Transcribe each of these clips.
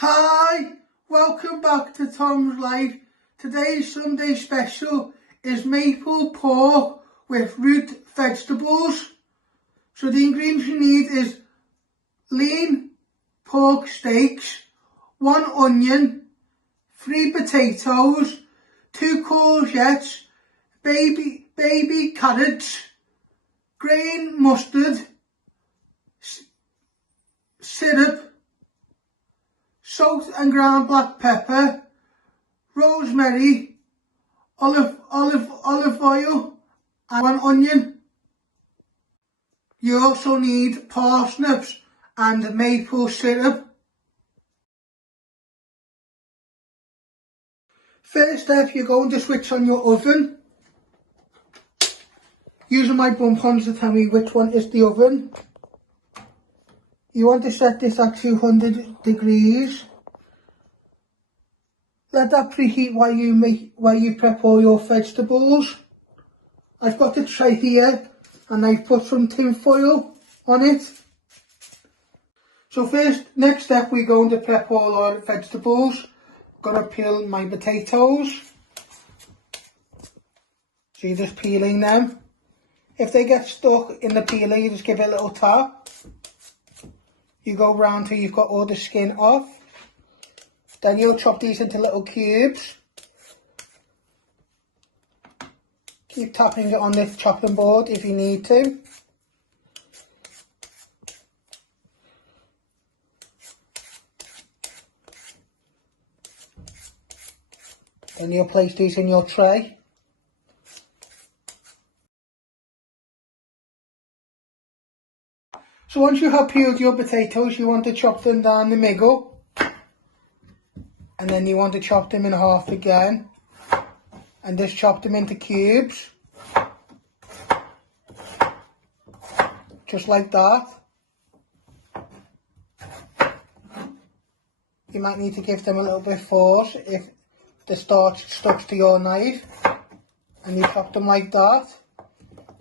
Hi, welcome back to Tom's Life. Today's Sunday special is maple pork with root vegetables. So the ingredients you need is lean pork steaks, 1 onion, 3 potatoes, 2 courgettes, baby carrots, grain mustard, syrup, salt and ground black pepper, rosemary, olive oil and 1 onion. You also need parsnips and maple syrup. First step, you're going to switch on your oven. Using my bumpons to tell me which one is the oven. You want to set this at 200 degrees. Let that preheat while you prep all your vegetables. I've got a tray here and I've put some tin foil on it. So next step, we're going to prep all our vegetables. Gonna peel my potatoes. So you're just peeling them. If they get stuck in the peeler, you just give it a little tap. You go round till you've got all the skin off. Then you'll chop these into little cubes. Keep tapping it on the chopping board if you need to. Then you'll place these in your tray. So once you have peeled your potatoes, you want to chop them down the middle. And then you want to chop them in half again. And just chop them into cubes. Just like that. You might need to give them a little bit of force if the starch stuck to your knife. And you chop them like that.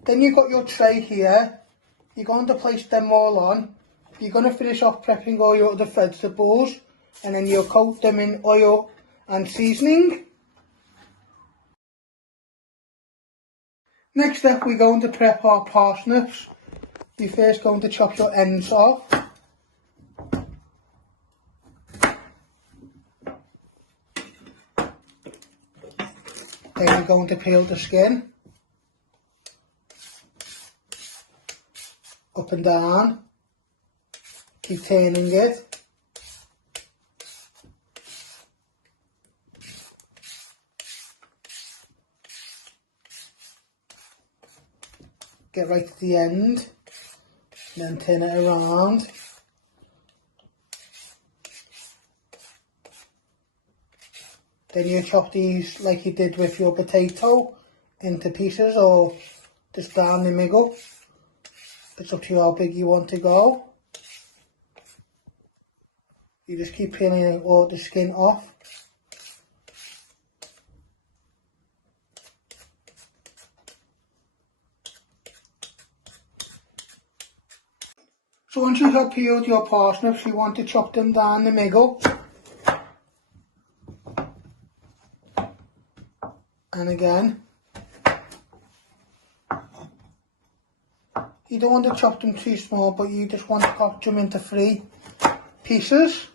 Then you've got your tray here. You're going to place them all on. You're going to finish off prepping all your other vegetables. And then you'll coat them in oil and seasoning. Next step, we're going to prep our parsnips. You're first going to chop your ends off. Then you're going to peel the skin. Up and down. Keep turning it. Get right to the end, and then turn it around. Then you chop these like you did with your potato into pieces or just down the middle. It's up to you how big you want to go. You just keep peeling all the skin off. So once you have peeled your parsnips, you want to chop them down the middle. And again. You don't want to chop them too small, but you just want to cut them into 3 pieces.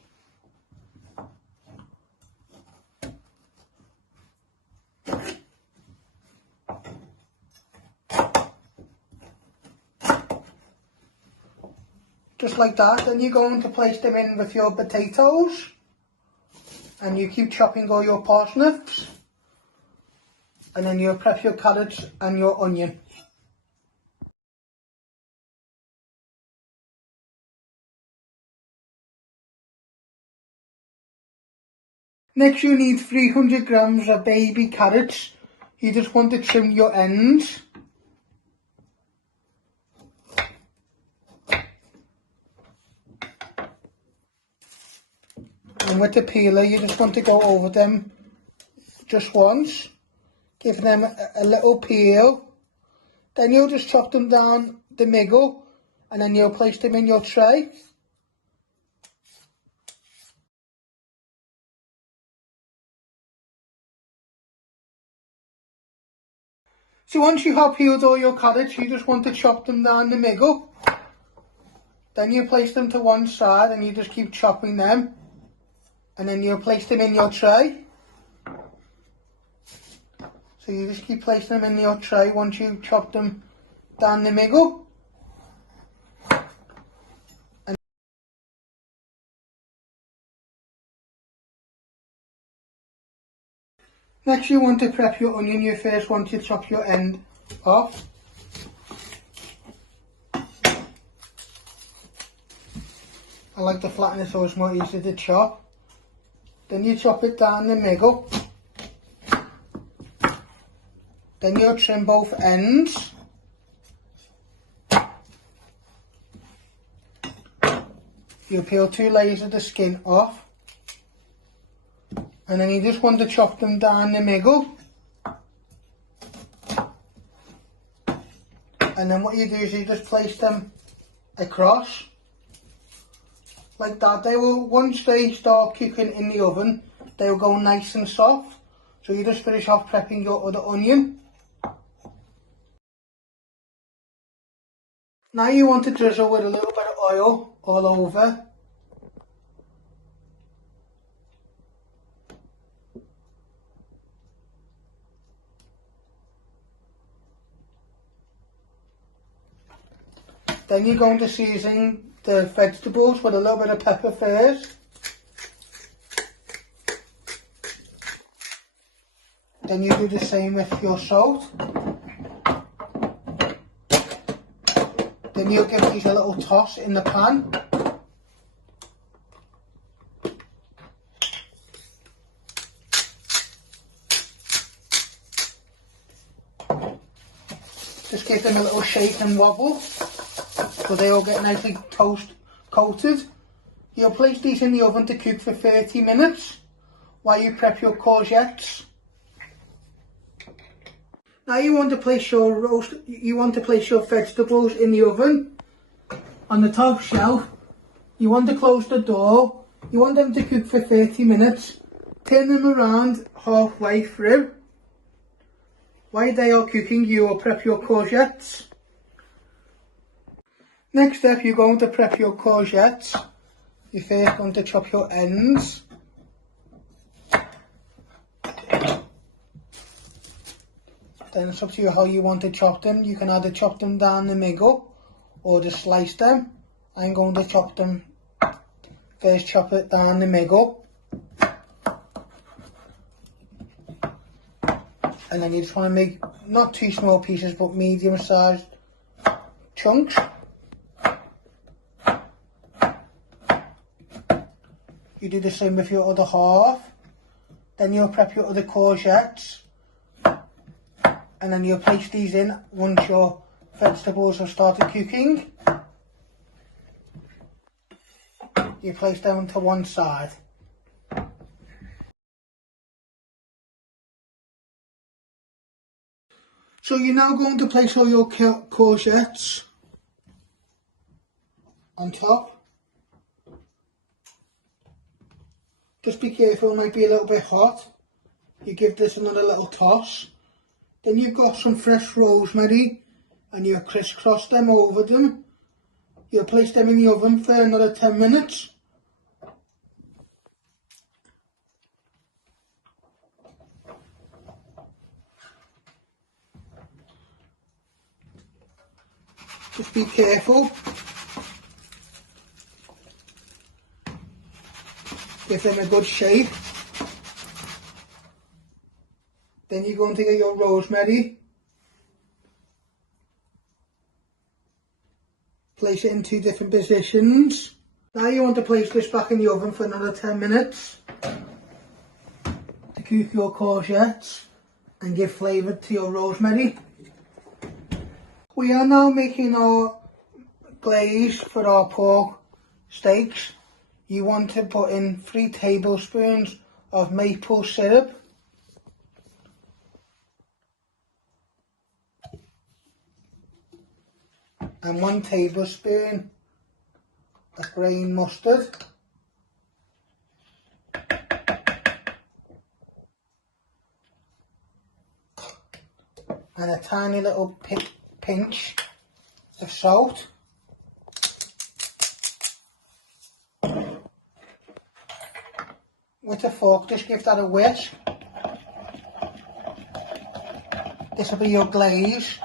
Just like that. Then you're going to place them in with your potatoes. And you keep chopping all your parsnips. And then you'll prep your carrots and your onion. Next you need 300 grams of baby carrots. You just want to trim your ends. And with the peeler, you just want to go over them just once. Give them a little peel. Then you'll just chop them down the middle and then you'll place them in your tray. So once you have peeled all your carrots, you just want to chop them down the middle. Then you place them to one side and you just keep chopping them. And then you place them in your tray. So you just keep placing them in your tray once you chop them down the middle. And next you want to prep your onion. You first want to chop your end off. I like to flatten it so it's more easy to chop. Then you chop it down the middle. Then you trim both ends. You peel 2 layers of the skin off. And then you just want to chop them down the middle. And then what you do is you just place them across. Like that. They will, once they start cooking in the oven, they will go nice and soft. So you just finish off prepping your other onion. Now you want to drizzle with a little bit of oil all over. Then you're going to season the vegetables with a little bit of pepper first. Then you do the same with your salt. Then you'll give these a little toss in the pan. Just give them a little shake and wobble so they all get nicely coated. You'll place these in the oven to cook for 30 minutes while you prep your courgettes. Now you want to place your vegetables in the oven. On the top shelf, you want to close the door. You want them to cook for 30 minutes. Turn them around halfway through. While they are cooking, you will prep your courgettes. Next step, you're going to prep your courgettes. You're first going to chop your ends. Then it's up to you how you want to chop them. You can either chop them down the middle or just slice them. I'm going to chop them, first chop it down the middle. And then you just want to make, not too small pieces, but medium sized chunks. You do the same with your other half. Then you'll prep your other courgettes. And then you'll place these in once your vegetables have started cooking. You place them to one side. So you're now going to place all your courgettes on top. Just be careful, it might be a little bit hot. You give this another little toss. Then you've got some fresh rosemary and you crisscross them over them. You'll place them in the oven for another 10 minutes. Just be careful. Give them a good shake. Then you're going to get your rosemary. Place it in 2 different positions. Now you want to place this back in the oven for another 10 minutes to cook your courgettes and give flavour to your rosemary. We are now making our glaze for our pork steaks. You want to put in 3 tablespoons of maple syrup. And 1 tablespoon of grain mustard. and a tiny little pinch of salt. With a fork, just give that a whisk. This will be your glaze.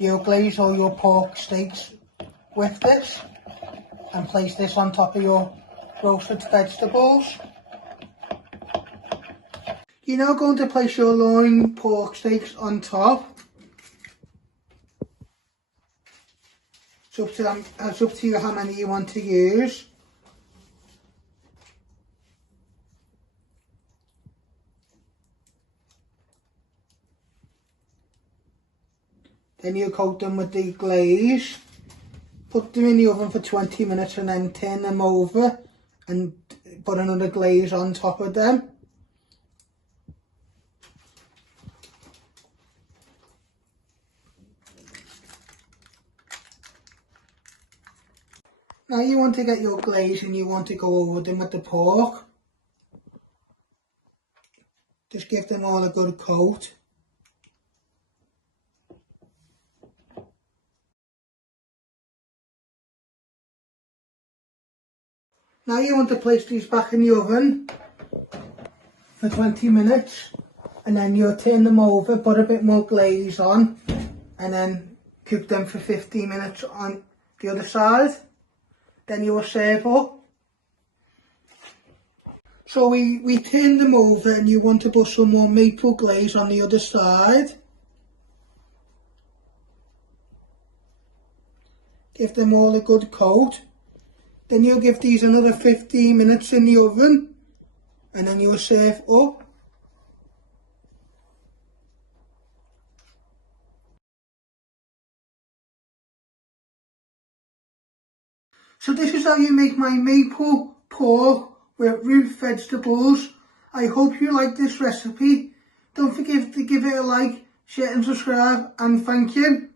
You'll glaze all your pork steaks with this and place this on top of your roasted vegetables. You're now going to place your loin pork steaks on top. It's up to you how many you want to use. Then you coat them with the glaze. Put them in the oven for 20 minutes and then turn them over and put another glaze on top of them. Now you want to get your glaze and you want to go over them with the pork. Just give them all a good coat. Now you want to place these back in the oven for 20 minutes and then you'll turn them over, put a bit more glaze on and then cook them for 15 minutes on the other side. Then you will serve up. So we turn them over and you want to put some more maple glaze on the other side. Give them all a good coat. Then you'll give these another 15 minutes in the oven and then you'll serve up. So this is how you make my maple pork with root vegetables. I hope you like this recipe. Don't forget to give it a like, share and subscribe, and thank you.